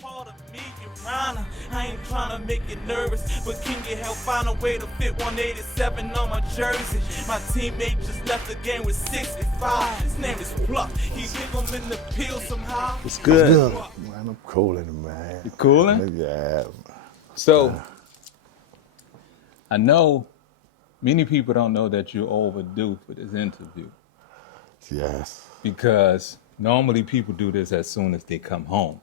part of me, your honor. I ain't trying to make you nervous, but can you help find a way to fit 187 on my jersey? My teammate just left the game with 65. His name is Pluck. He give him in the peel somehow. It's good. Man, I'm cooling, man. You cooling? Yeah. So, I know many people don't know that you're overdue for this interview. Yes. Because normally people do this as soon as they come home.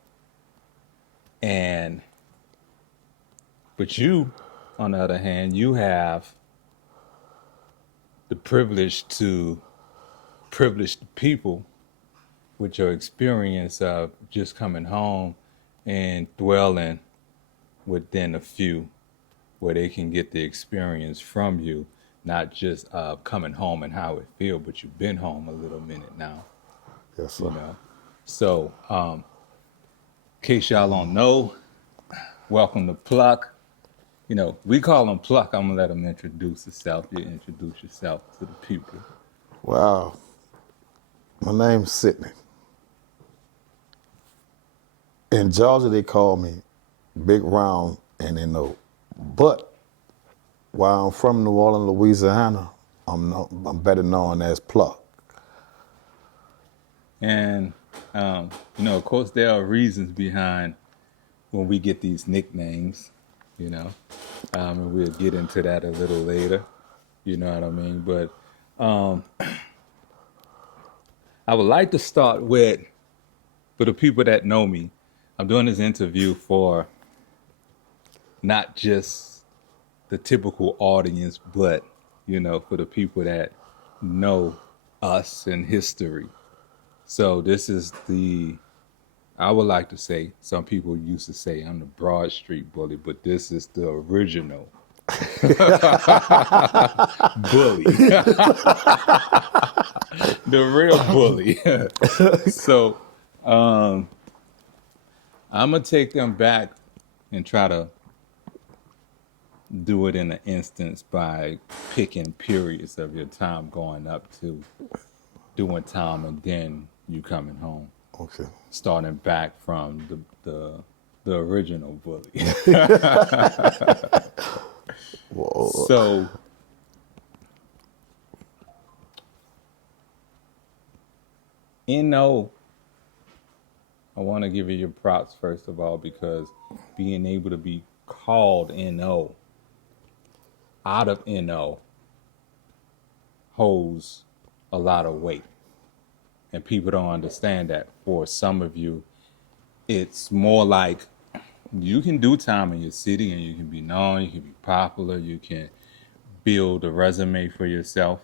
But you, on the other hand, you have the privilege to privilege the people with your experience of just coming home and dwelling within a few where they can get the experience from you, not just coming home and how it feels, but you've been home a little minute now. Yes, sir. You know? So, in case y'all don't know, welcome to Pluck. You know, we call him Pluck. I'm gonna let him introduce himself. You introduce yourself to the people. Wow. My name's Sidney. In Georgia, they call me Big Round, and they know. But while I'm from New Orleans, Louisiana, I'm better known as Pluck. And, you know, of course, there are reasons behind when we get these nicknames, you know, and we'll get into that a little later, you know what I mean? But I would like to start with, for the people that know me, I'm doing this interview for not just the typical audience, but, you know, for the people that know us and history. So this is I would like to say, some people used to say I'm the Broad Street bully, but this is the original bully. The real bully. So I'm going to take them back and try to do it in an instance by picking periods of your time going up to doing time and then you coming home. Okay. Starting back from the original bully. Whoa. So I want to give you your props first of all, because being able to be called NO out of NO holds a lot of weight. And people don't understand that. For some of you, it's more like you can do time in your city and you can be known, you can be popular, you can build a resume for yourself.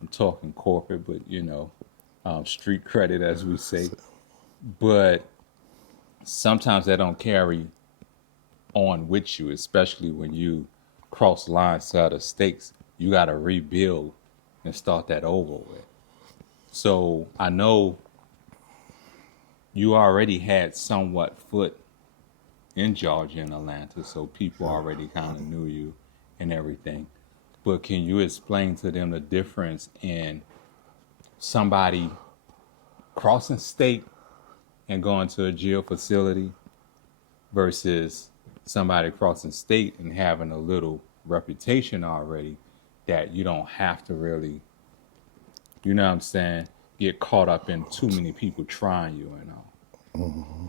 I'm talking corporate, but you know, street credit, as we say. But sometimes that don't carry on with you, especially when you cross lines to other states. You got to rebuild and start that over with. So I know you already had somewhat foot in Georgia and Atlanta, so people already kind of knew you and everything. But can you explain to them the difference in somebody crossing state and going to a jail facility versus somebody crossing state and having a little reputation already that you don't have to really, you know what I'm saying, get caught up in too many people trying you and all? Mm-hmm.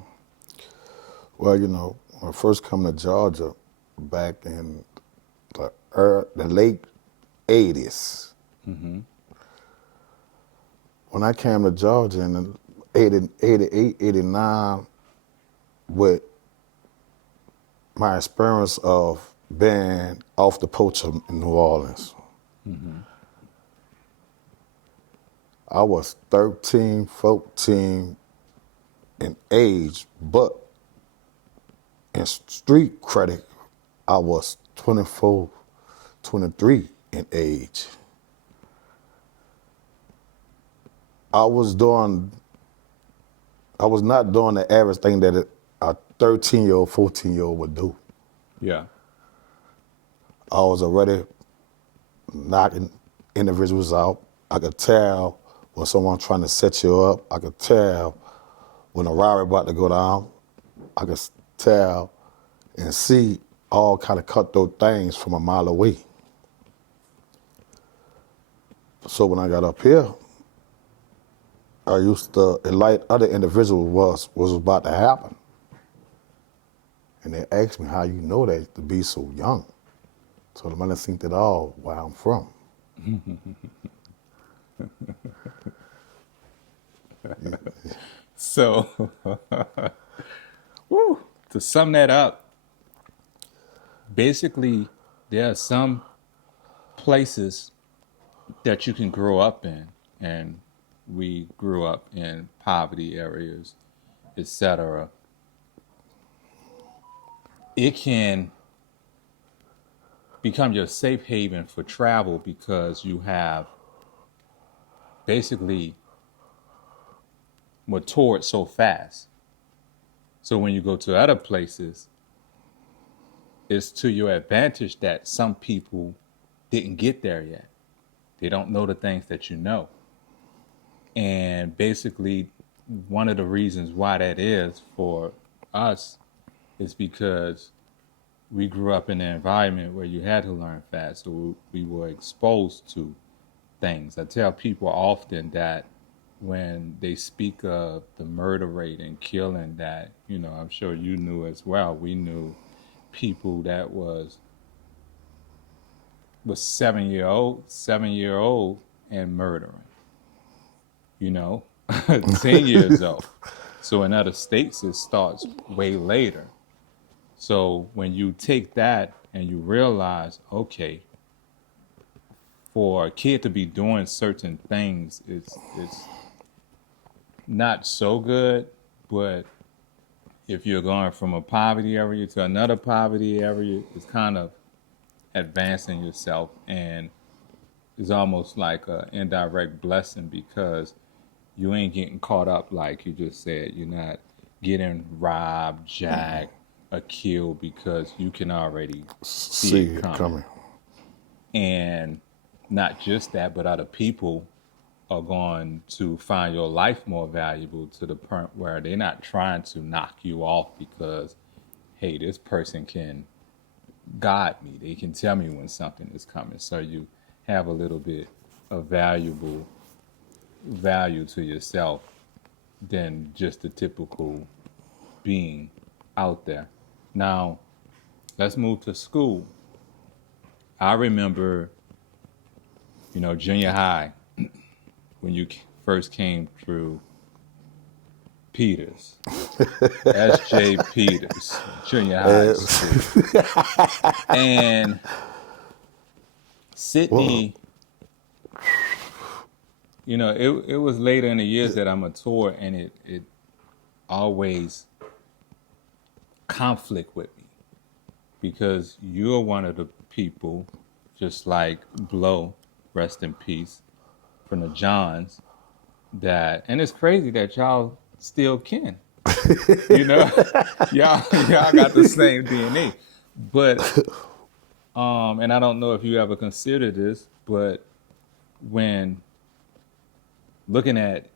Well, you know, when I first come to Georgia back in the late 80s, Mm-hmm. when I came to Georgia in 88, 89, with my experience of being off the poacher in New Orleans. Mm-hmm. I was 13, 14 in age, but in street credit, I was 24, 23 in age. I was not doing the average thing that a 13-year-old, 14-year-old would do. Yeah. I was already knocking individuals out. I could tell when someone trying to set you up. I could tell when a robbery about to go down. I could tell and see all kind of cutthroat things from a mile away. So when I got up here, I used to enlighten other individuals was about to happen. And they asked me, how you know that to be so young? So the man think that all where I'm from. So, woo, to sum that up, basically, there are some places that you can grow up in, and we grew up in poverty areas, etc. It can become your safe haven for travel because you have basically matured so fast. So when you go to other places, it's to your advantage that some people didn't get there yet. They don't know the things that you know. And basically, one of the reasons why that is for us is because we grew up in an environment where you had to learn fast. So we were exposed to things. I tell people often that when they speak of the murder rate and killing, that, I'm sure you knew as well. We knew people that was 7-year old and murdering, 10 years old. So in other states, it starts way later. So when you take that and you realize, okay, for a kid to be doing certain things, it's not so good, but if you're going from a poverty area to another poverty area, it's kind of advancing yourself, and it's almost like an indirect blessing because you ain't getting caught up like you just said. You're not getting robbed, jacked, or killed because you can already see it coming. And not just that, but other people are going to find your life more valuable to the point where they're not trying to knock you off because, hey, this person can guide me. They can tell me when something is coming. So you have a little bit of value to yourself than just the typical being out there. Now, let's move to school. I remember, junior high, when you first came through Peters, S.J. Peters, junior high school. And Sidney, it was later in the years that I matured, and it always conflict with me because you're one of the people, just like Blow, rest in peace, from the Johns, and it's crazy that y'all still kin. y'all got the same DNA. But and I don't know if you ever considered this, but when looking at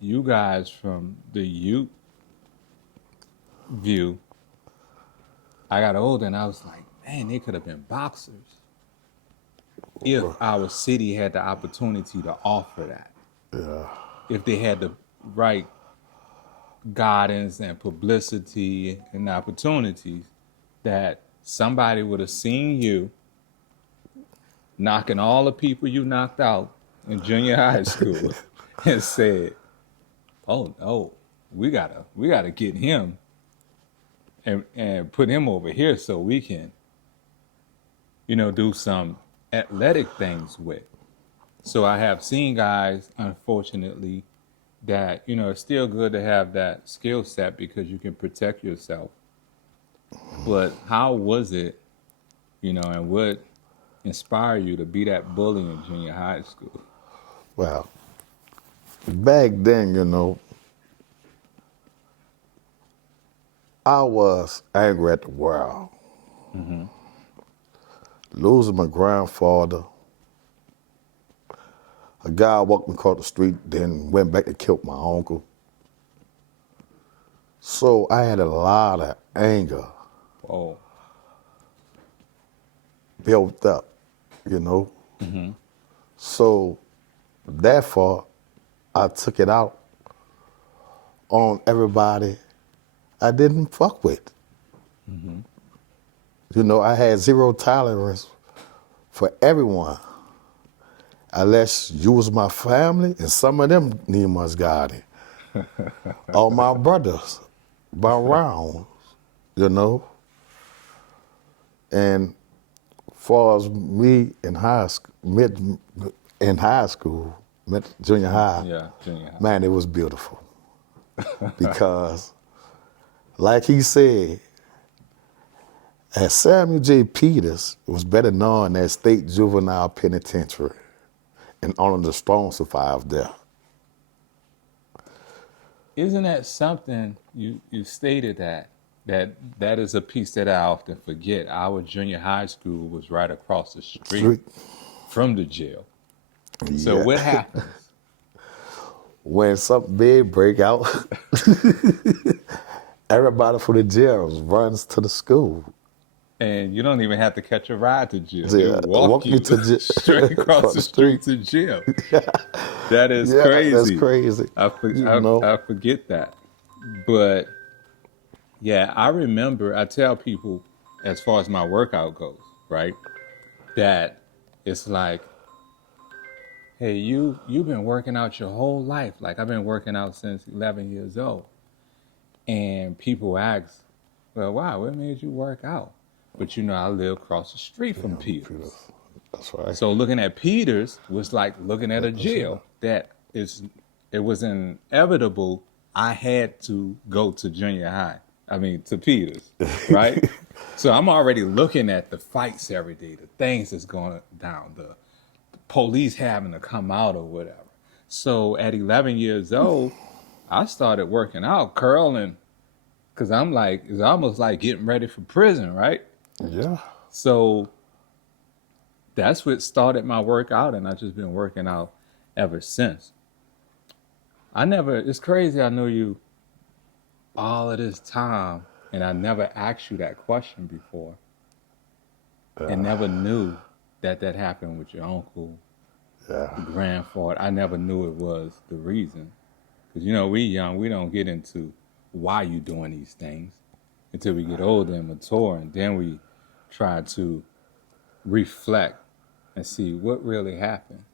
you guys from the youth view, I got older and I was like, man, they could have been boxers if our city had the opportunity to offer that. Yeah. If they had the right guidance and publicity and opportunities, that somebody would have seen you knocking all the people you knocked out in junior high school and said, oh no, we gotta get him and put him over here so we can, do some athletic things with. So I have seen guys, unfortunately, that, it's still good to have that skill set because you can protect yourself. But how was it, and what inspired you to be that bully in junior high school? Well, back then, I was angry at the world. Mm-hmm. Losing my grandfather. A guy walked me across the street, then went back and killed my uncle. So I had a lot of anger Oh. built up, you know. So therefore, I took it out on everybody I didn't fuck with. You know, I had zero tolerance for everyone, unless you was my family, and some of them need much guiding. All my brothers, my rounds, you know. And far as me in high school, junior high, Yeah, junior high. man, it was beautiful. Because, like he said, at Samuel J. Peters, it was better known as State Juvenile Penitentiary, and only the strong survived there. Isn't that something you stated that is a piece that I often forget. Our junior high school was right across the street from the jail. So Yeah. what happens? When something big break out, everybody from the jail runs to the school. And you don't even have to catch a ride to jail. Yeah, They walk you to jail. straight across the street to jail. That is Yeah, crazy. that's crazy. I know. forget that. But yeah, I remember, I tell people as far as my workout goes, right? That it's like, hey, you've been working out your whole life. Like I've been working out since 11 years old. And people ask, well, wow, what made you work out? But you know, I live across the street from Peters. That's right. So looking at Peters was like looking at a jail. It was inevitable. I had to go to junior high. To Peters, right? So I'm already looking at the fights every day, the things that's going down, the police having to come out or whatever. So at 11 years old, I started working out, curling, because I'm like, it's almost like getting ready for prison, right? Yeah. So that's what started my workout, and I've just been working out ever since. It's crazy, I know you all of this time, and I never asked you that question before. And never knew that happened with your uncle, grandfather. I never knew it was the reason. Because, you know, we young, we don't get into why you doing these things until we get older and mature, and then we try to reflect and see what really happened.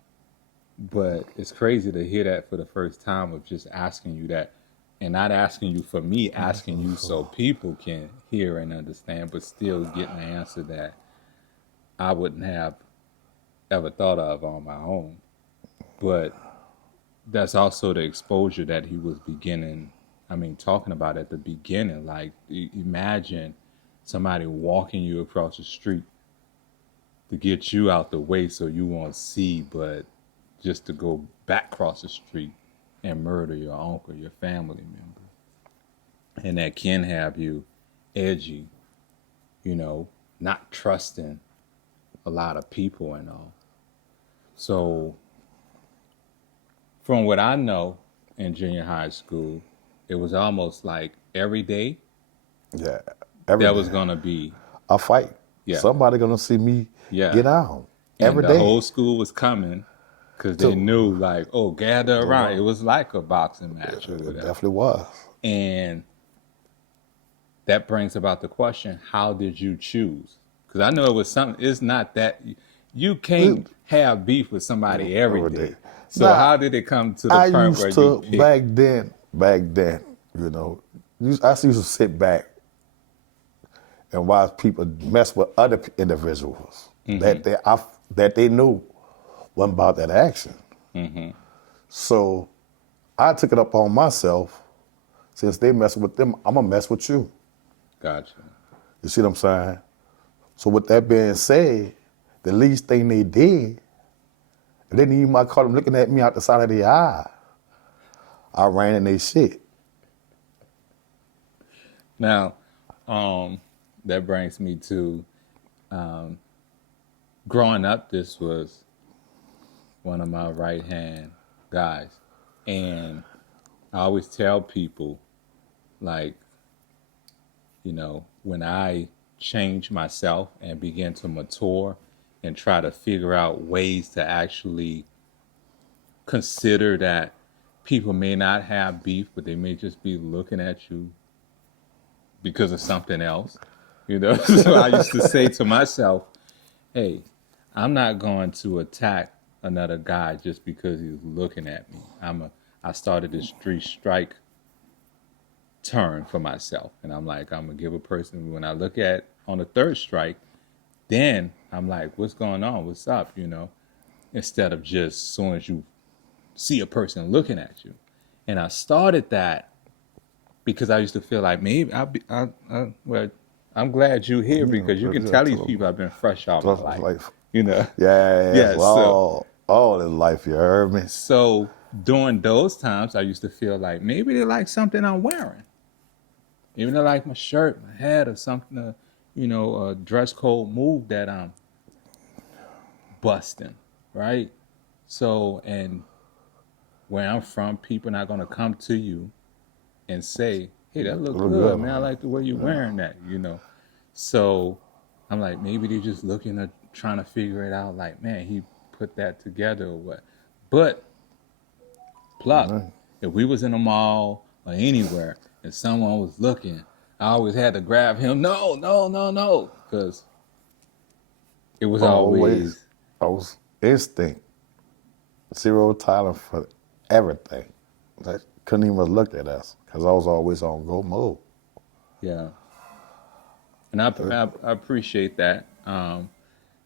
But it's crazy to hear that for the first time, of just asking you that, and not asking you for me, asking you so people can hear and understand, but still getting the answer that I wouldn't have ever thought of on my own. But that's also the exposure that he was talking about at the beginning. Like, imagine somebody walking you across the street to get you out the way so you won't see, but just to go back across the street and murder your uncle, your family member. And that can have you edgy, you know, not trusting a lot of people and all. So from what I know in junior high school, it was almost like every day Yeah. there was going to be a fight. Yeah. Somebody gonna see me get out every and day. the whole school was coming because they knew, like, oh, gather around. It was like a boxing match or whatever. It definitely was. And that brings about the question, how did you choose? Because I know it was something, it's not that, you can't have beef with somebody every day. So now, how did it come to the point where you picked? Back then, you know, I used to sit back and watch people mess with other individuals that they knew wasn't about that action. Mm-hmm. So I took it up on myself. Since they mess with them, I'm gonna mess with you. Gotcha. You see what I'm saying? So with that being said, the least thing they did, if they didn't even might call them looking at me out the side of their eye, I ran in their shit. Now, that brings me to growing up, this was one of my right-hand guys. And I always tell people like, when I change myself and begin to mature and try to figure out ways to actually consider that people may not have beef, but they may just be looking at you because of something else. So I used to say to myself, hey, I'm not going to attack another guy just because he's looking at me. I started this 3-strike turn for myself. And I'm like, I'm gonna give a person, when I look at on the 3rd strike, then I'm like, what's going on? What's up? Instead of just as soon as you see a person looking at you. And I started that because I used to feel like maybe well, I'm glad you're here because you can tell these people I've been fresh all my life. Yeah, so all in life, you heard me? So during those times, I used to feel like maybe they like something I'm wearing. Even they like my shirt, my hat, or something, a dress code move that I'm busting, right? So, and where I'm from, people not going to come to you and say, hey, that look good, man. I like the way you're wearing that, So I'm like, maybe they're just looking at trying to figure it out, like, man, he put that together or what. But pluck, if we was in a mall or anywhere and someone was looking, I always had to grab him. No, because it was always I was instinct, zero tolerance for everything. They couldn't even look at us because I was always on go mode. Yeah, and I appreciate that.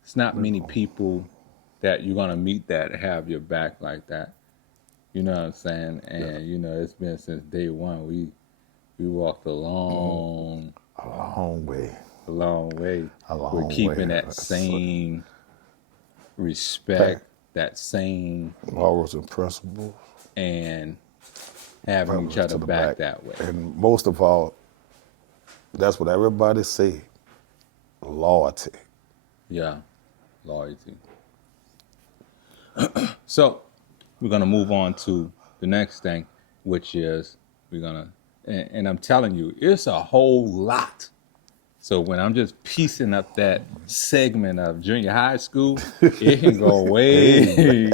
It's not many people that you're gonna meet that have your back like that. You know what I'm saying? And it's been since day one. We walked a long way. We're keeping that same respect, that same morals and principles, and having each other back that way. And most of all, that's what everybody say: loyalty. Yeah, loyalty. So we're gonna move on to the next thing, which is and I'm telling you, it's a whole lot. So when I'm just piecing up that segment of junior high school, it can go way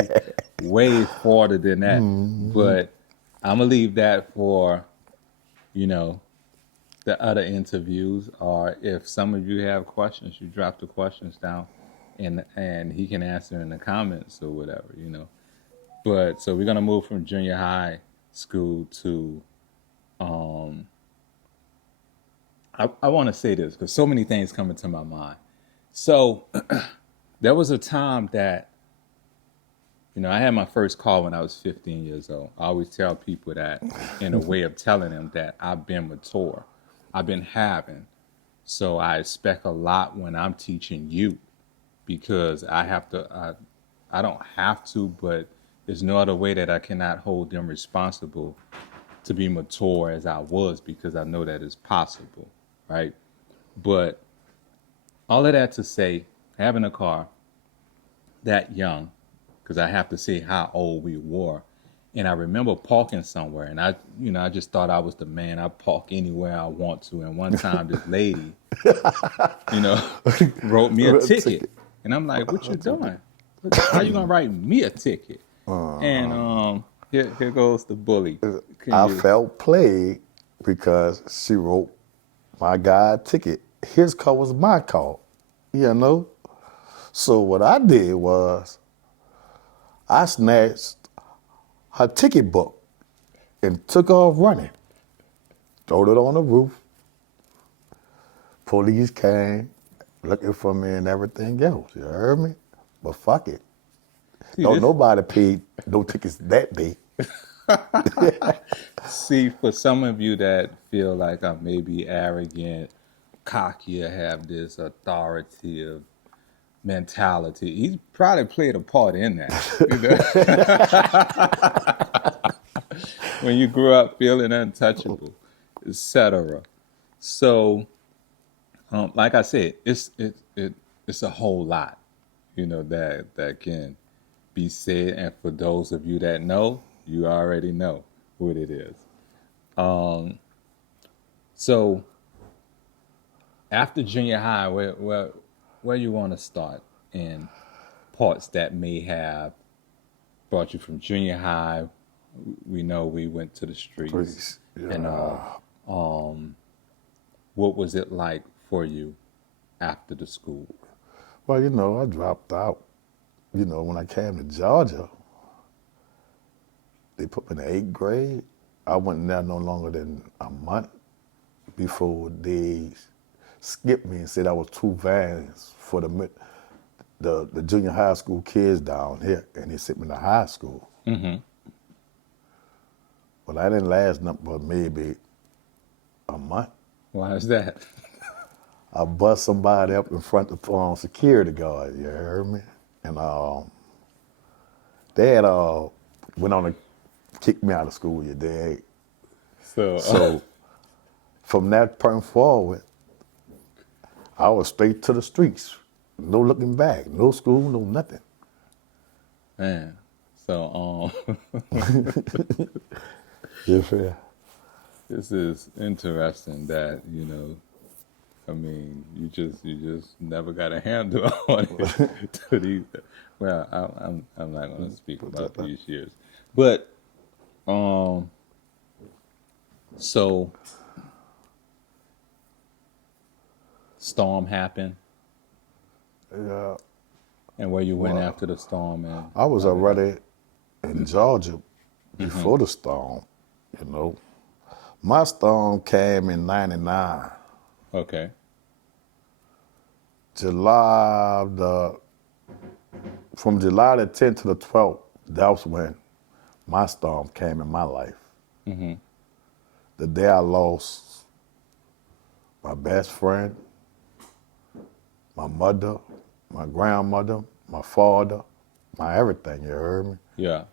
farther than that. But I'm gonna leave that for, the other interviews, or if some of you have questions, you drop the questions down and he can answer in the comments or whatever, But so we're gonna move from junior high school to I want to say this because so many things come into my mind. So there was a time that, I had my first car when I was 15 years old. I always tell people that in a way of telling them that I've been mature. I've been having. So I expect a lot when I'm teaching youth because I don't have to, but there's no other way that I cannot hold them responsible to be mature as I was because I know that it's possible. Right. But all of that to say, having a car that young, because I have to say how old we were. And I remember parking somewhere and I just thought I was the man. I park anywhere I want to. And one time this lady, wrote me a ticket. And I'm like, what you doing? How you going to write me a ticket? And here goes the bully. I felt played because she wrote my guy a ticket. His car was my car, So what I did was I snatched her ticket book and took off running. Throwed it on the roof. Police came looking for me and everything else. You heard me? But fuck it. Don't nobody paid no tickets that day. See, for some of you that feel like I'm maybe arrogant, cocky, or have this authoritative mentality, he's probably played a part in that. When you grew up feeling untouchable, etc. So, like I said, it's a whole lot, that can be said. And for those of you that know, you already know what it is. So after junior high, where you want to start in parts that may have brought you from junior high? We know we went to the streets Please. and all. What was it like for you after the school? Well, you know, I dropped out. You know, when I came to Georgia, they put me in the 8th grade. I wasn't there no longer than a month before they skipped me and said I was too advanced for the junior high school kids down here, and they sent me to high school. Mm-hmm. But I didn't last nothing but maybe a month. Why is that? I bust somebody up in front of the security guard, you heard me? And they had went on to kick me out of school, you dig? So from that point forward, I was straight to the streets. No looking back, no school, no nothing. Man, so Yes, yeah. this is interesting that, I mean, you just never got a handle on it to these. Well, I'm not going to speak about these years, but so storm happened, Yeah. and where you went after the storm, and I was already in Georgia before the storm, you know. My storm came in 99. okay, From July the 10th to the 12th, that was when my storm came in my life. mm-hmm. The day I lost my best friend, my mother, my grandmother, my father, my everything, you heard me? Yeah,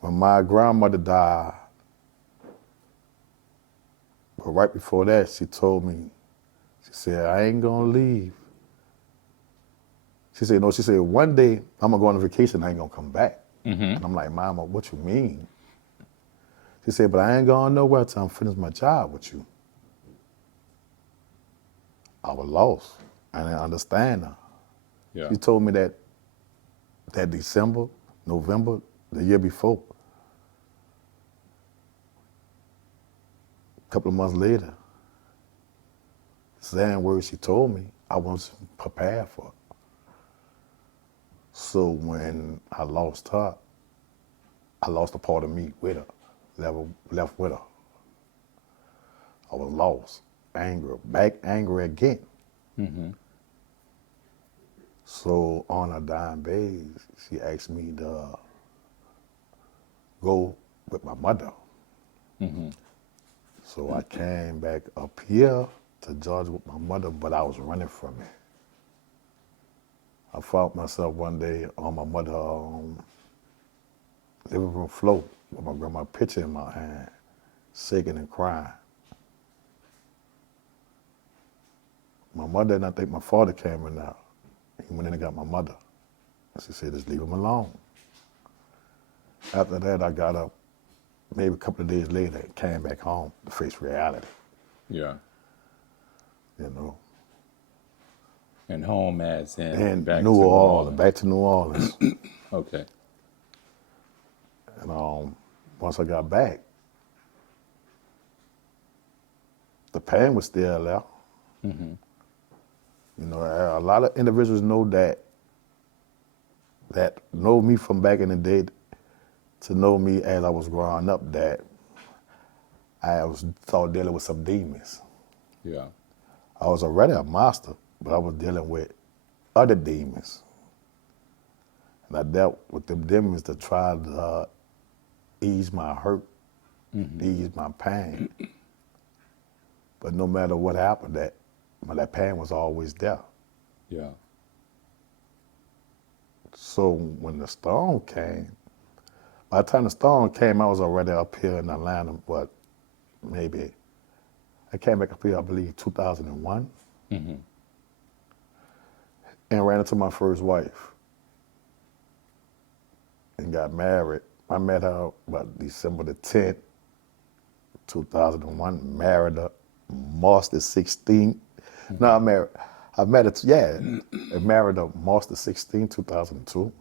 When my grandmother died, but right before that, she told me, she said, I ain't gonna leave. She said, no, she said, one day I'm gonna go on a vacation, I ain't gonna come back. mm-hmm. And I'm like, Mama, what you mean? She said, but I ain't going nowhere till I'm finished my job with you. I was lost. I didn't understand her. Yeah, She told me that December, November, the year before. A couple of months later, same words she told me, I wasn't prepared for it. So when I lost her, I lost a part of me with her, left with her. I was lost, angry, back angry again. mm-hmm. So on her dying days, she asked me to go with my mother. Mm-hmm. So I came back up here to Georgia with my mother, but I was running from it. I found myself one day on my mother's living room floor with my grandma's picture in my hand, shaking and crying. My mother and I think my father came in now. He went in and got my mother. She said, just leave him alone. After that, I got up maybe a couple of days later and came back home to face reality, Yeah, you know. and home as in And back New to Orleans, back to New Orleans. Okay, And once I got back, the pain was still there. mm-hmm. You know, a lot of individuals know that know me from back in the day to know me as I was growing up, that I was started dealing with some demons. Yeah, I was already a master, but I was dealing with other demons. And I dealt with them demons to try to ease my hurt, ease my pain. But no matter what happened, that pain was always there. yeah, So when the storm came, by the time the storm came, I was already up here in Atlanta, but maybe I came back up here, I believe, 2001, mm-hmm. and ran into my first wife and got married. I met her about December the 10th, 2001. Married her March the 16th. No, I married. I met her. Yeah, I married her March the 16th, 2002.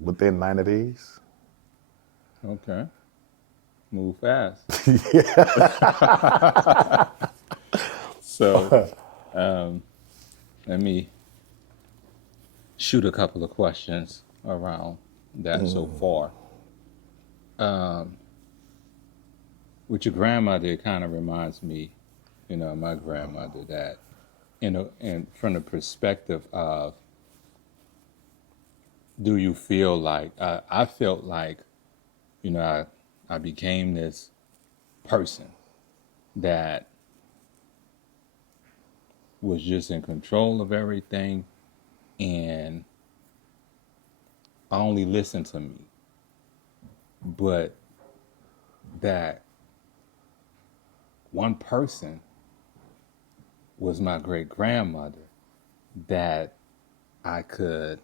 Within 90 days. Okay. Move fast. So, let me shoot a couple of questions around that so far. With your grandmother, it kind of reminds me, my grandmother, that, and from the perspective of, do you feel like, I felt like, I became this person that was just in control of everything, and I only listened to me. But that one person was my great grandmother that I could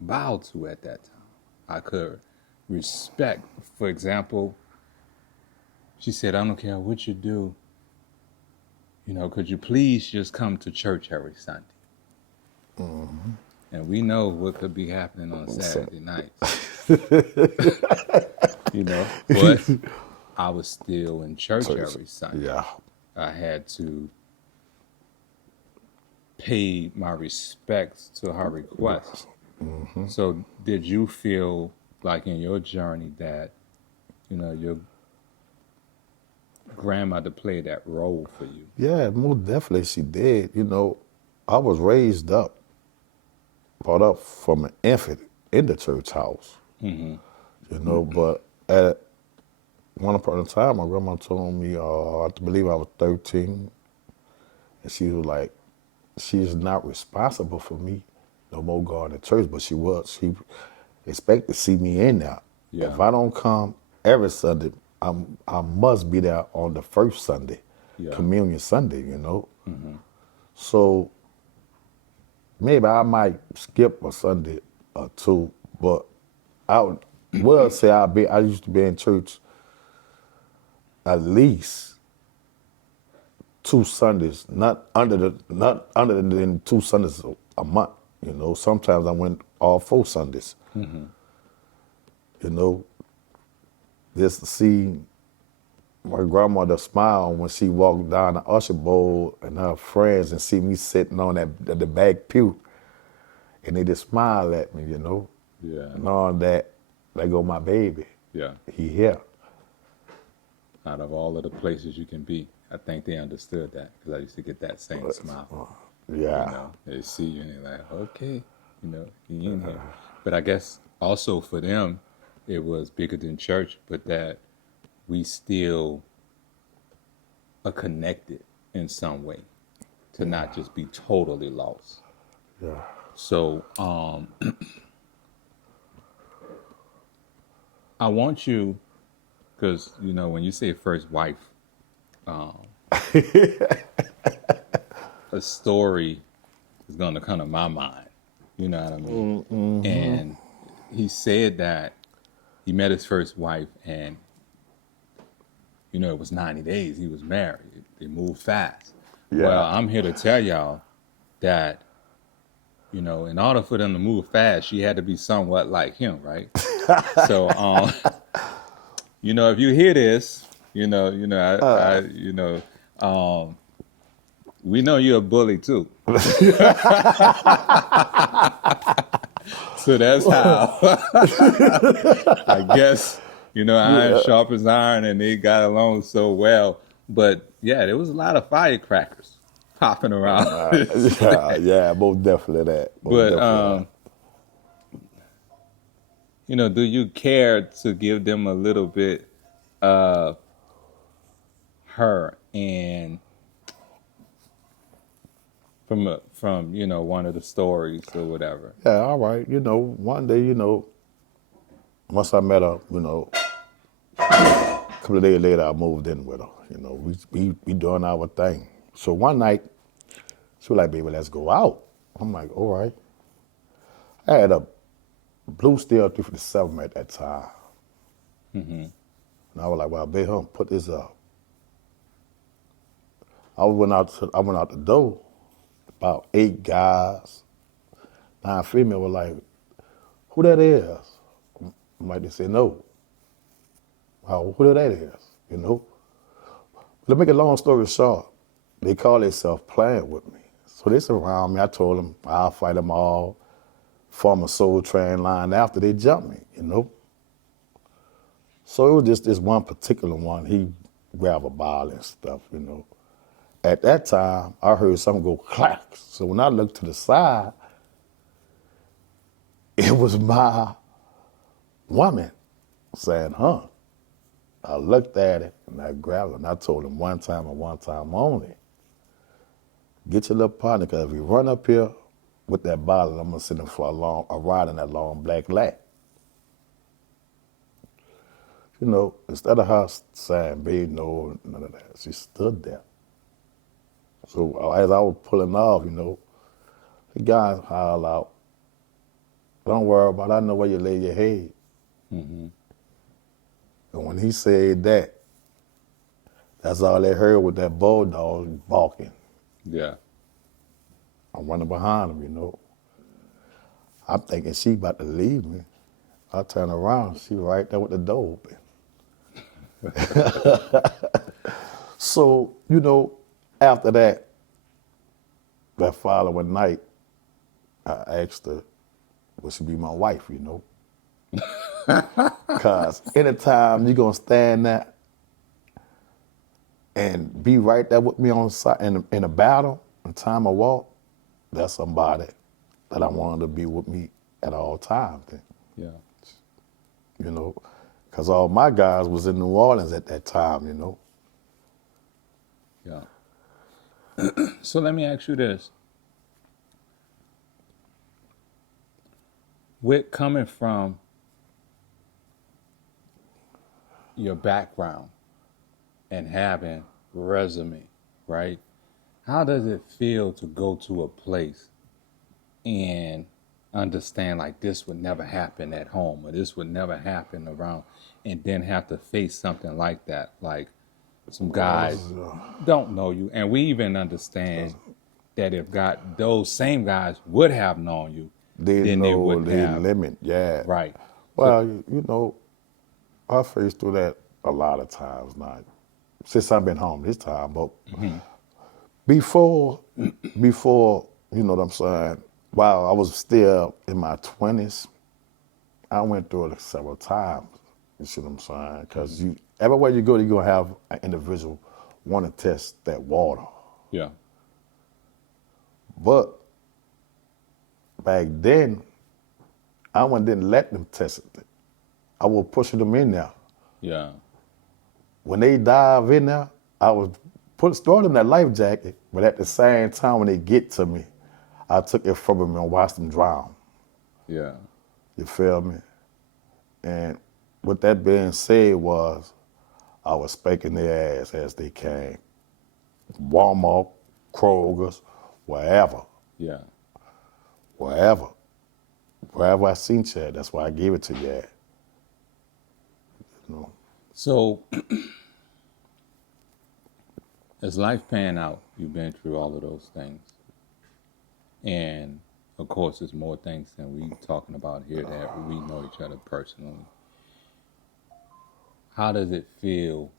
bow to at that time. I could respect. For example, she said, I don't care what you do, could you please just come to church every Sunday? Mm-hmm. And we know what could be happening on Saturday nights. But I was still in church every Sunday. Yeah. I had to pay my respects to her request. Mm-hmm. So did you feel like in your journey that, your grandmother played that role for you? Yeah, most definitely she did. I was brought up from an infant in the church house. Mm-hmm. But at one point in time, my grandma told me, I believe I was 13, and she was like, she's not responsible for me no more going to church, but she was. She expected to see me in there. Yeah. If I don't come every Sunday, I must be there on the first Sunday, Communion Sunday, Mm-hmm. So maybe I might skip a Sunday or two, but I would say I used to be in church at least 2 Sundays, not under than 2 Sundays a month. Sometimes I went all 4 Sundays. Mm-hmm. Just to see my grandmother smile when she walked down the usher bowl and her friends and see me sitting on the back pew, and they just smile at me, Yeah. knowing that there go my baby. Yeah. He here. Out of all of the places you can be, I think they understood that, because I used to get that same smile. Yeah. They see you and they're like, okay, he in here. But I guess also for them, it was bigger than church, but that we still are connected in some way to not just be totally lost. Yeah. So I want you, because, when you say first wife, a story is going to come to my mind. You know what I mean? Mm-hmm. And he said that he met his first wife, and, it was 90 days. He was married. They moved fast. Yeah. Well, I'm here to tell y'all that, in order for them to move fast, she had to be somewhat like him, right? So, if you hear this, we know you're a bully too. So that's how I guess, iron sharpens iron, and they got along so well. But yeah, there was a lot of firecrackers popping around. Yeah, most definitely that. Do you care to give them a little bit of her, and from one of the stories or whatever? Yeah, all right. One day, once I met her, a couple of days later, I moved in with her. We doing our thing. So one night, she was like, baby, let's go out. I'm like, all right. I had a blue Steel 357 at that time. Mm-hmm. And I was like, well, baby, put this I went out the door, about 8 guys, 9 female were like, who that is? They say no. Oh, who that is? You know? To make a long story short, they call themselves playing with me. So they surround me. I told them I'll fight them all, form a soul train line after they jump me, you know? So it was just this one particular one. He grabbed a ball and stuff, you know. At that time, I heard something go clack. So when I looked to the side, it was my woman saying, huh. I looked at it and I grabbed it and I told him one time and one time only, get your little partner, because if you run up here with that bottle, I'm gonna send him for a ride in that long black lat. You know, instead of her saying, babe, no, none of that, she stood there. So as I was pulling off, you know, the guys holler out, don't worry about it, I know where you lay your head. Mm-hmm. And when he said that, that's all they heard with that bulldog barking. Yeah. I'm running behind him, you know. I'm thinking she about to leave me. I turn around, she right there with the door open. So, you know, after that following night, I asked her, would she be my wife, you know? Because anytime you're going to stand there and be right there with me on the side in a battle, in time of walk, that's somebody that I wanted to be with me at all times. Yeah. You know, because all my guys was in New Orleans at that time, you know. Yeah. So let me ask you this. With coming from your background and having resume, right? How does it feel to go to a place and understand like this would never happen at home or this would never happen around, and then have to face something like that? Like some guys don't know you. And we even understand that if those same guys would have known you, They then they know wouldn't their have. limit, yeah. Right. Well, you know, I faced through that a lot of times now, since I've been home this time. But before, you know what I'm saying, while I was still in my 20s, I went through it several times. You see what I'm saying? Because everywhere you go, you're going to have an individual want to test that water. Yeah. But back then, I didn't let them test it. I was pushing them in there. Yeah. When they dive in there, I was throwing them that life jacket, but at the same time, when they get to me, I took it from them and watched them drown. Yeah. You feel me? And with that being said I was spanking their ass as they came. Walmart, Kroger's, wherever. Yeah. Wherever. Wherever I seen you at, that's why I gave it to you at. You know? So, as life pan out, you've been through all of those things. And, of course, there's more things than we talking about here that we know each other personally. How does it feel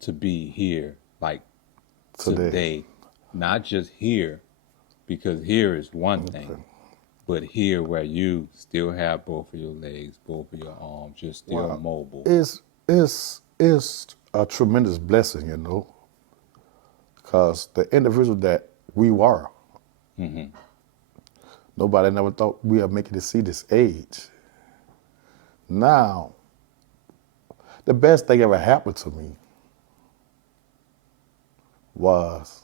to be here, like today? Not just here, because here is one thing, but here where you still have both of your legs, both of your arms, you're still mobile. It's a tremendous blessing, you know, because the individual that we were, nobody never thought we would make it to see this age. Now, the best thing ever happened to me was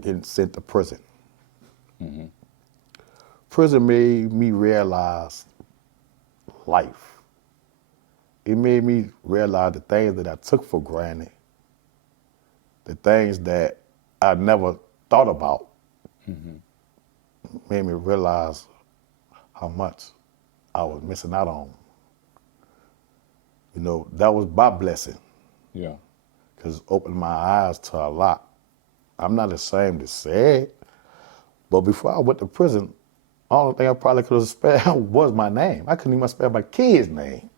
getting sent to prison. Prison made me realize life. It made me realize the things that I took for granted, the things that I never thought about. Made me realize how much I was missing out on. You know, that was my blessing. Yeah. because it opened my eyes to a lot. I'm not ashamed to say it, but before I went to prison, only thing I probably could have spelled was my name. I couldn't even spell my kid's name.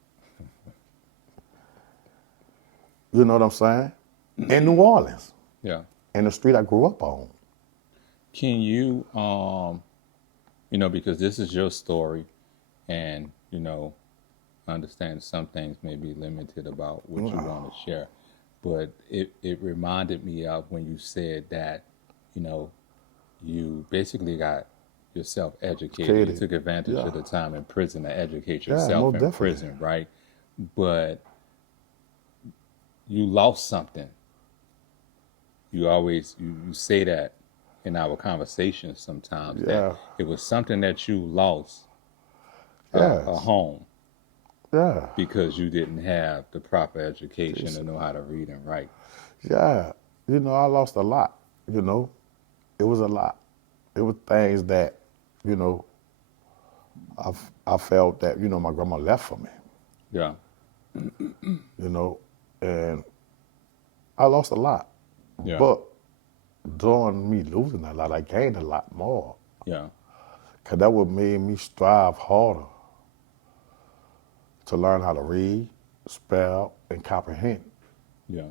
You know what I'm saying? In New Orleans, Yeah. in the street I grew up on. Can you, because this is your story, and I understand some things may be limited about what you want to share, but it reminded me of when you said that, you basically got yourself educated. You took advantage of the time in prison to educate yourself in prison, right? But you lost something. You always you say that in our conversations sometimes that it was something that you lost, a home, because you didn't have the proper education to know how to read and write. Yeah, I lost a lot. It was a lot. It was things that, I felt that my grandma left for me. Yeah. And I lost a lot. Yeah. But during me losing a lot, I gained a lot more. Yeah. Because that would made me strive harder to learn how to read, spell, and comprehend. Yeah.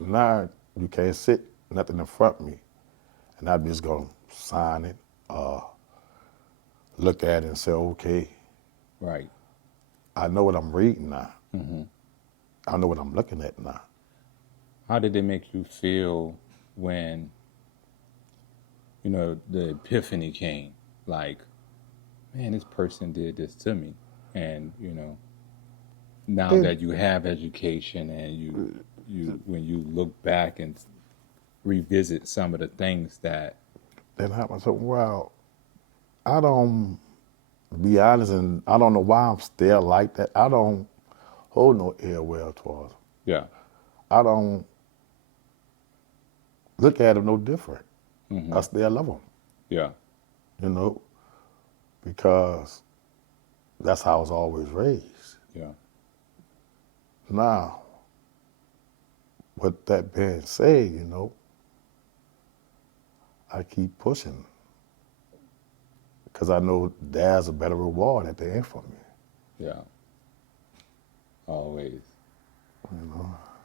Now you can't sit nothing in front of me, and I'm just going to sign it, look at it and say, okay. Right. I know what I'm reading now. Mm-hmm. I know what I'm looking at now. How did it make you feel when, the epiphany came? Like, man, this person did this to me. And, now that you have education and you when you look back and revisit some of the things that happened. So, well, I don't, be honest, and I don't know why I'm still like that. I don't hold no ill will towards them. Yeah. I don't look at them no different. Mm-hmm. I still love them. Yeah. Because that's how I was always raised. Yeah. Now, with that being said, I keep pushing because I know there's a better reward at the end for me. Yeah. Always.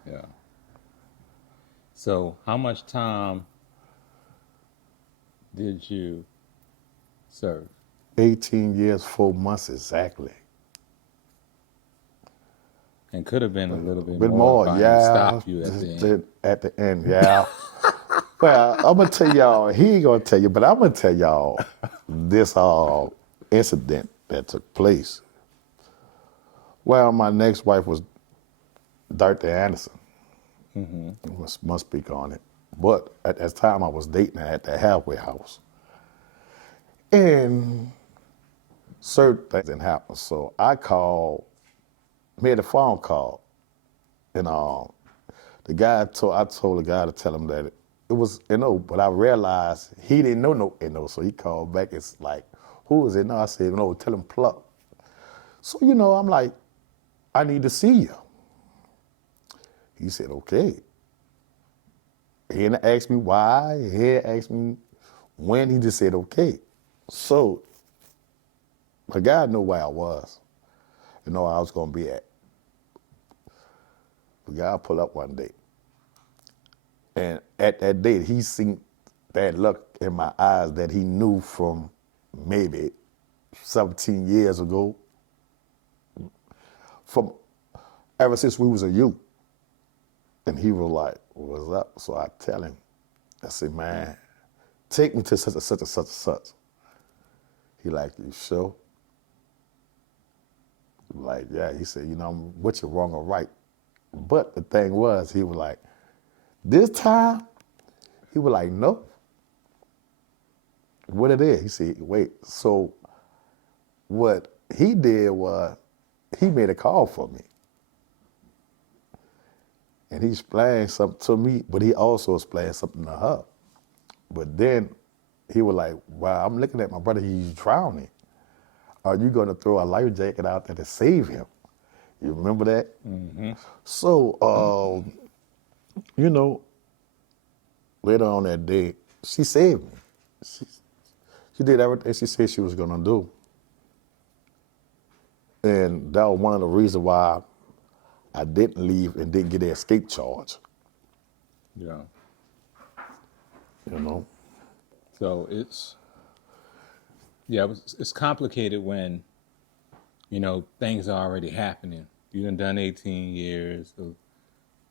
Yeah. So how much time did you serve? 18 years, 4 months exactly. And could have been a little bit more, if I yeah. stopped you at the end. At the end, yeah. Well, I'm going to tell y'all, he ain't going to tell you, but I'm going to tell y'all this incident that took place. Well, my next wife was Dr. Anderson. Mm-hmm. Must speak on it. But at that time, I was dating her at the halfway house. And certain things didn't happen. So I made a phone call. And I told the guy to tell him that it was NO, but I realized he didn't know no NO. So he called back. It's like, who is it? No, I said, no, tell him Pluck. So, I'm like, I need to see you. He said, okay. He didn't ask me why. He didn't ask me when. He just said, okay. So my guy knew where I was. Where I was going to be at. The guy pulled up one day. And at that date, he seen that look in my eyes that he knew from maybe 17 years ago. From ever since we was a youth. And he was like, what's up? So I tell him, I said, man, take me to such and such and such and such. He like, you sure? I'm like, yeah. He said, what you wrong or right? But the thing was, he was like, this time, he was like, no. What it is? He said, wait. So what he did was, he made a call for me. And he explained something to me, but he also explained something to her. But then he was like, wow, I'm looking at my brother, he's drowning. Are you going to throw a life jacket out there to save him? You remember that? Mm-hmm. So You know, later on that day, she saved me. She did everything she said she was gonna do. And that was one of the reasons why I didn't leave and didn't get the escape charge, Yeah. you know. So it's complicated when, things are already happening. You done 18 years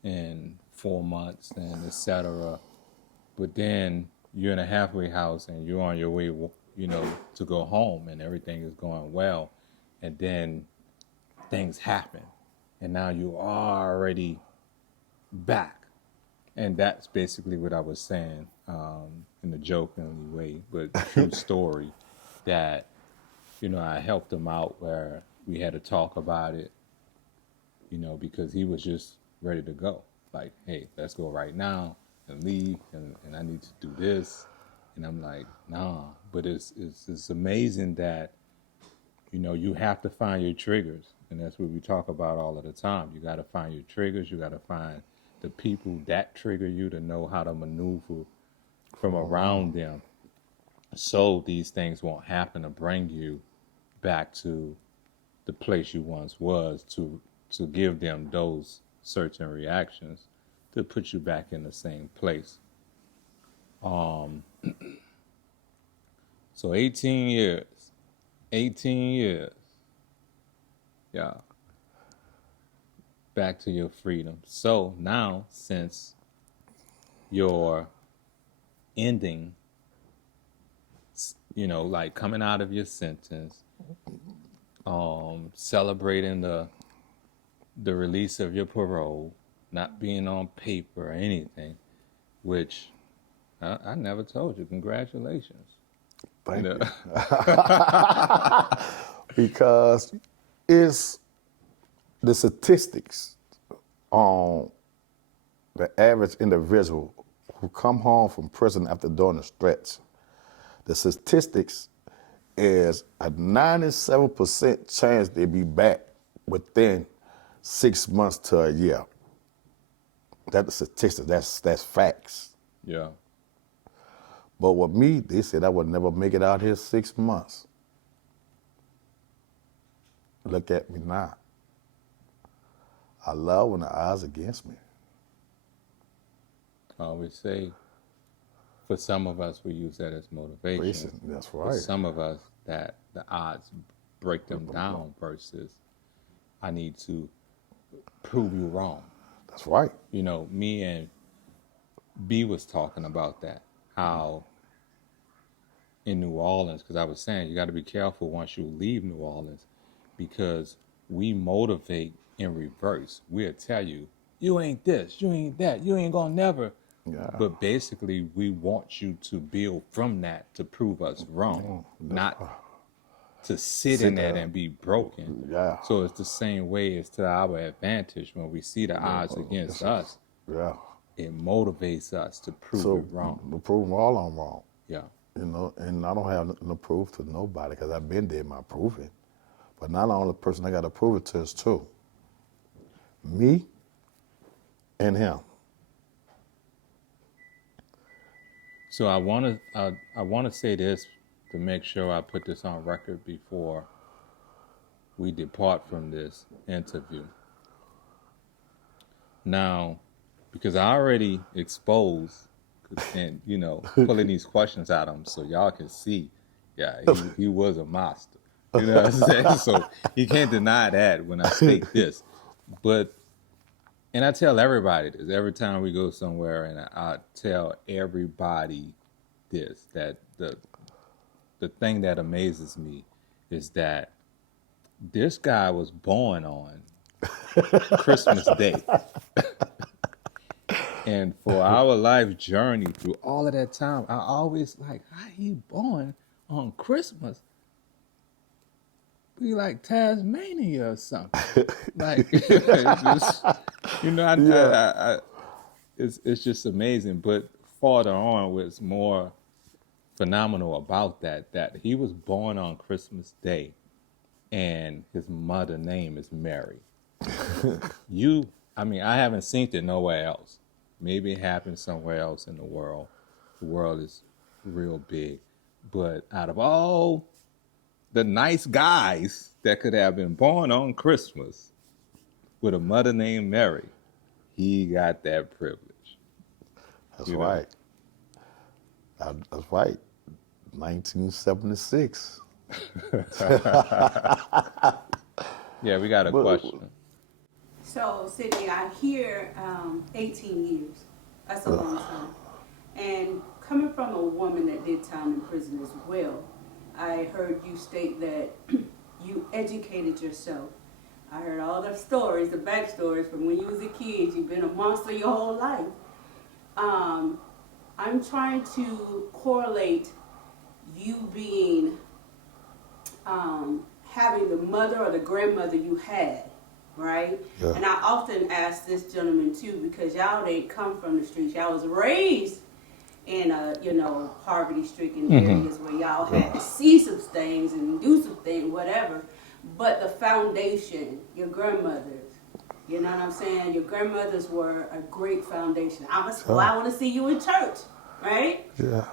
and 4 months and et cetera. But then you're in a halfway house and you're on your way, to go home and everything is going well. And then things happen. And now you are already back. And that's basically what I was saying in a joking way, but true story that, I helped him out where we had to talk about it, because he was just ready to go. Like, hey, let's go right now and leave, and I need to do this. And I'm like, nah. But it's amazing that, you have to find your triggers. And that's what we talk about all of the time. You got to find your triggers. You got to find the people that trigger you to know how to maneuver from around them so these things won't happen, to bring you back to the place you once was, to give them those certain reactions to put you back in the same place. So 18 years. Yeah. Back to your freedom. So now, since you're ending, like coming out of your sentence, celebrating the release of your parole, not being on paper or anything, which I never told you. Congratulations. Thank you. Because it's the statistics on the average individual who come home from prison after doing a stretch. The statistics is a 97% chance they'll be back within 6 months to a year. That's the statistics. That's facts. Yeah. But with me, they said I would never make it out here 6 months. Look at me now. I love when the odds against me. I always say, for some of us, we use that as motivation. That's For right. some of us, that the odds break them down versus I need to prove you wrong. That's right. Me and B was talking about that, how in New Orleans, because I was saying you got to be careful once you leave New Orleans, because we motivate in reverse. We'll tell you, you ain't this, you ain't that, you ain't gonna never. Yeah. But basically, we want you to build from that to prove us wrong, not to sit in that and be broken. Yeah. So it's the same way. It's to our advantage when we see the odds against us. Yeah. It motivates us to prove it wrong. To prove all I'm wrong. Yeah. And I don't have nothing to prove to nobody because I've been there, my proving. But not the only person I got to prove it to is two. Me and him. So I want to say this to make sure I put this on record before we depart from this interview. Now, because I already exposed and pulling these questions out of him so y'all can see, yeah, he was a master. You know what I'm saying? So he can't deny that when I state this. And I tell everybody this every time we go somewhere, and I tell everybody this, that the thing that amazes me is that this guy was born on Christmas Day. And for our life journey through all of that time, I always like, how he born on Christmas? Be like Tasmania or something. Like, it's just, it's just amazing. But farther on, what's more phenomenal about that he was born on Christmas Day, and his mother's name is Mary. I haven't seen it nowhere else. Maybe it happened somewhere else in the world. The world is real big. But out of all the nice guys that could have been born on Christmas with a mother named Mary, he got that privilege. That's You know? right. That's right. 1976. Yeah, we got a question. So, Sidney, I hear 18 years. That's a long time. And coming from a woman that did time in prison as well, I heard you state that you educated yourself. I heard all the stories, the backstories from when you was a kid. You've been a monster your whole life. I'm trying to correlate you being having the mother or the grandmother you had, right? Yeah. And I often ask this gentleman too, because y'all didn't come from the streets. Y'all was raised in poverty-stricken areas where y'all had to see some things and do some things, whatever. But the foundation, your grandmothers, you know what I'm saying? Your grandmothers were a great foundation. I want to see you in church, right? Yeah.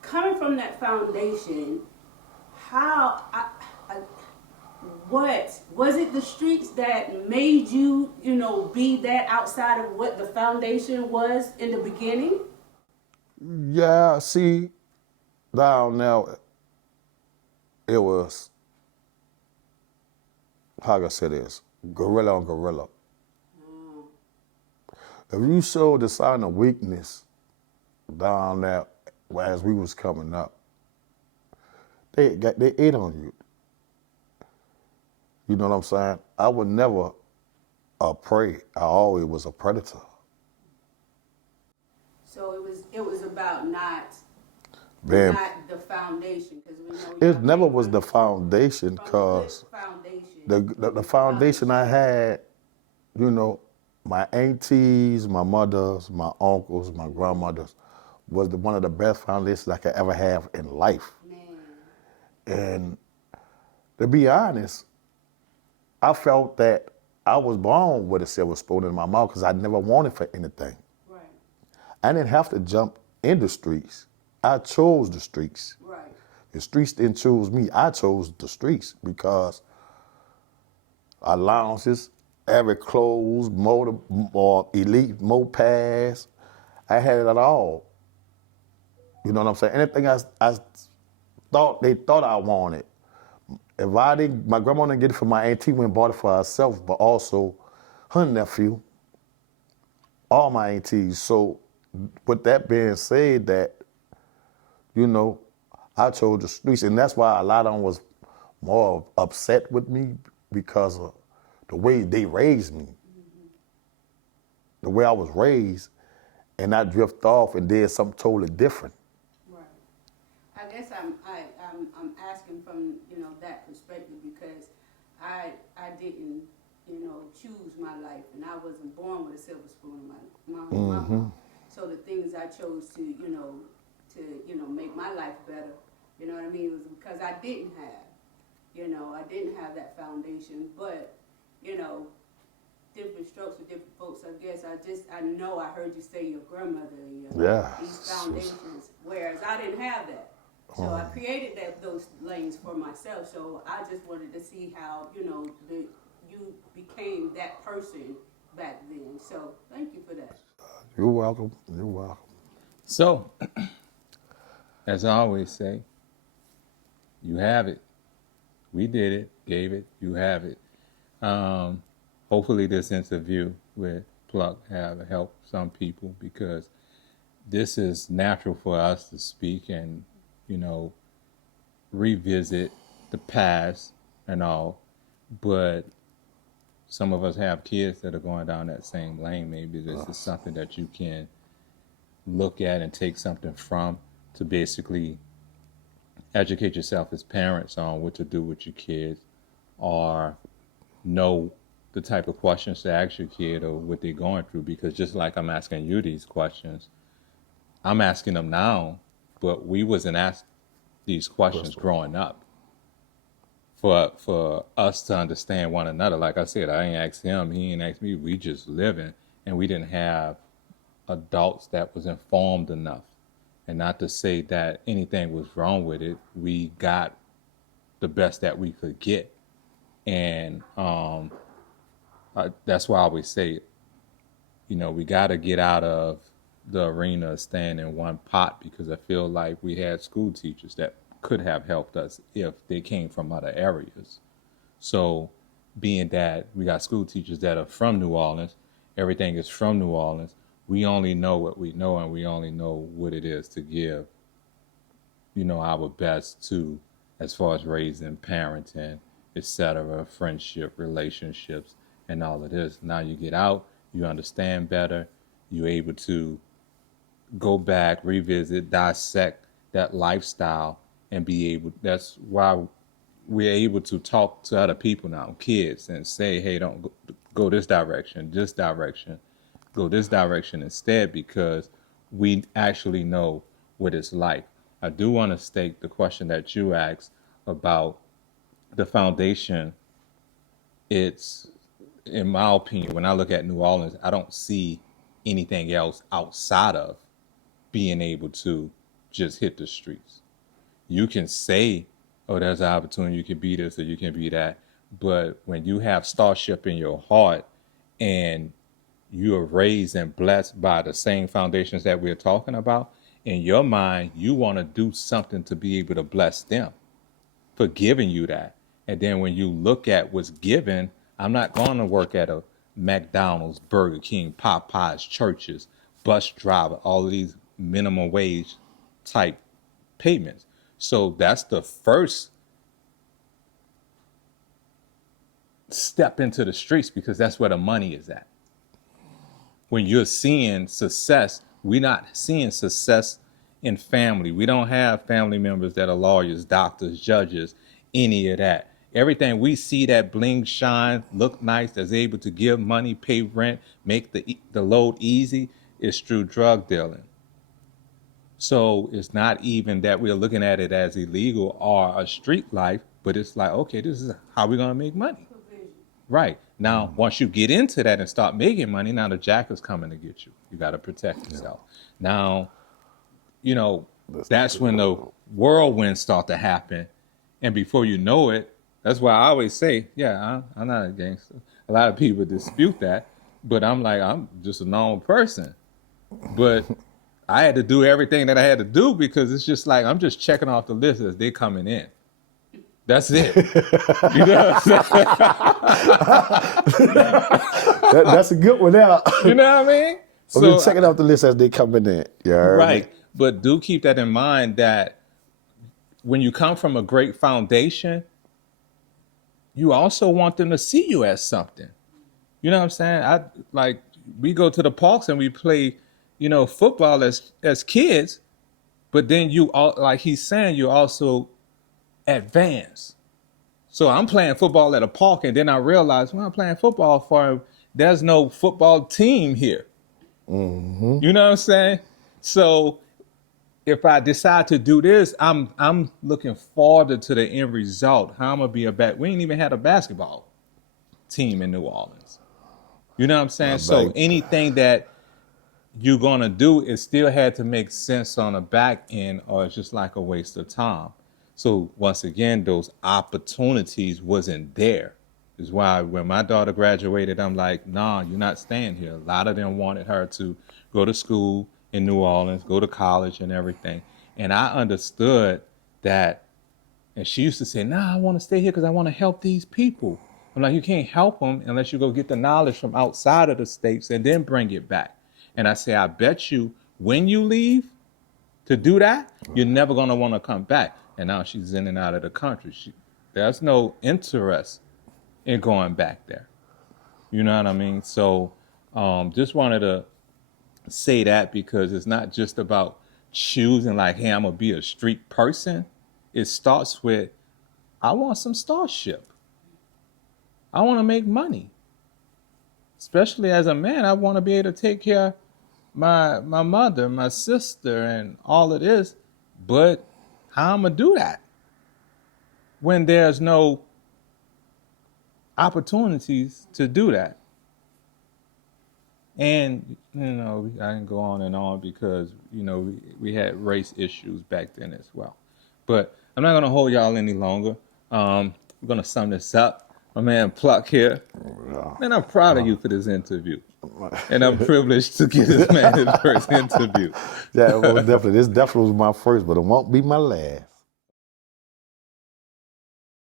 Coming from that foundation, what was it? The streets that made you, be that outside of what the foundation was in the beginning? Yeah, see, down now, it was, how can I say this, gorilla on gorilla. If you showed the sign of weakness down there as we was coming up, they ate on you. You know what I'm saying? I was never a prey. I always was a predator. So it was about not Man, the foundation, because we know it never was the foundation, because the foundation I had, my aunties, my mothers, my uncles, my grandmothers, was one of the best foundations I could ever have in life. Man. And to be honest, I felt that I was born with a silver spoon in my mouth because I never wanted for anything. Right. I didn't have to jump in the streets. I chose the streets. Right. The streets didn't choose me. I chose the streets because allowances, every clothes, motor, or elite mopeds, I had it all. You know what I'm saying? Anything I thought they thought I wanted. If I didn't, my grandma didn't get it for my auntie, went and bought it for herself, but also her nephew, all my aunties. So with that being said, that, I chose the streets, and that's why a lot of them was more upset with me because of the way they raised me, the way I was raised, and I drift off and did something totally different. Right. I guess I'm asking from that perspective because I didn't choose my life, and I wasn't born with a silver spoon in my mouth. So the things I chose to make my life better, you know what I mean, was because I didn't have that foundation, but different strokes for different folks. I guess I know I heard you say your grandmother, these foundations, whereas I didn't have that. So I created those lanes for myself. So I just wanted to see how, you became that person back then. So thank you for that. You're welcome. You're welcome. So, as I always say, you have it. We did it, gave it, you have it. Hopefully this interview with Pluck have helped some people, because this is natural for us to speak and, revisit the past and all. But some of us have kids that are going down that same lane. Maybe this is something that you can look at and take something from to basically educate yourself as parents on what to do with your kids, or know the type of questions to ask your kid or what they're going through. Because just like I'm asking you these questions, I'm asking them now, but we wasn't asked these questions growing up. For us to understand one another, like I said, I ain't asked him, he ain't asked me. We just living, and we didn't have adults that was informed enough. And not to say that anything was wrong with it. We got the best that we could get. And that's why I always say, we got to get out of the arena of staying in one pot, because I feel like we had school teachers that could have helped us if they came from other areas. So being that we got school teachers that are from New Orleans, everything is from New Orleans, we only know what we know, and we only know what it is to give, our best to, as far as raising, parenting, etc., friendship, relationships, and all of this. Now you get out, you understand better, you're able to go back, revisit, dissect that lifestyle, and be able, that's why we're able to talk to other people now, kids, and say, hey, don't go this direction, go this direction instead, because we actually know what it's like. I do want to state the question that you asked about the foundation. It's, in my opinion, when I look at New Orleans, I don't see anything else outside of being able to just hit the streets. You can say, oh, there's an opportunity, you can be this or you can be that. But when you have starship in your heart and you are raised and blessed by the same foundations that we're talking about, in your mind, you want to do something to be able to bless them for giving you that. And then when you look at what's given, I'm not going to work at a McDonald's, Burger King, Popeyes, churches, bus driver, all of these minimum wage type payments. So that's the first step into the streets, because that's where the money is at. When you're seeing success, we're not seeing success in family. We don't have family members that are lawyers, doctors, judges, any of that. Everything we see that bling, shine, look nice, that's able to give money, pay rent, make the load easy, is through drug dealing. So it's not even that we're looking at it as illegal or a street life, but it's like, okay, this is how we're going to make money. Right. Now, once you get into that and start making money, now the jacker's coming to get you. You got to protect yourself. Now, that's when the whirlwinds start to happen. And before you know it, that's why I always say, I'm not a gangster. A lot of people dispute that, but I'm like, I'm just a normal person. But I had to do everything that I had to do, because it's just like, I'm just checking off the list as they're coming in. That's it. You know what I'm saying? That's a good one now. You know what I mean? So checking out the list as they coming in. Right. But do keep that in mind, that when you come from a great foundation, you also want them to see you as something. You know what I'm saying? We go to the parks and we play, football as kids, but then like he's saying, you also advance. So I'm playing football at a park, and then I realize when I'm playing football for him, there's no football team here. Mm-hmm. You know what I'm saying? So if I decide to do this, I'm looking forward to the end result. How I'm gonna be we ain't even had a basketball team in New Orleans. You know what I'm saying? So anything that you're gonna do, it still had to make sense on the back end, or it's just like a waste of time. So once again, those opportunities wasn't there. Is why when my daughter graduated, I'm like, nah, you're not staying here. A lot of them wanted her to go to school in New Orleans, go to college and everything. And I understood that. And she used to say, nah, I want to stay here because I want to help these people. I'm like, you can't help them unless you go get the knowledge from outside of the states and then bring it back. And I say, I bet you when you leave to do that, you're never going to want to come back. And now she's in and out of the country. There's no interest in going back there. You know what I mean? So just wanted to say that, because it's not just about choosing like, hey, I'm going to be a street person. It starts with, I want some starship. I want to make money. Especially as a man, I want to be able to take care of my mother, my sister, and all of this. But how I'm going to do that when there's no opportunities to do that? And, I can go on because, we had race issues back then as well. But I'm not going to hold y'all any longer. We're going to sum this up. My man Pluck here. Man, I'm proud of you for this interview. And I'm privileged to give this man his first interview. Yeah, well, definitely. This definitely was my first, but it won't be my last.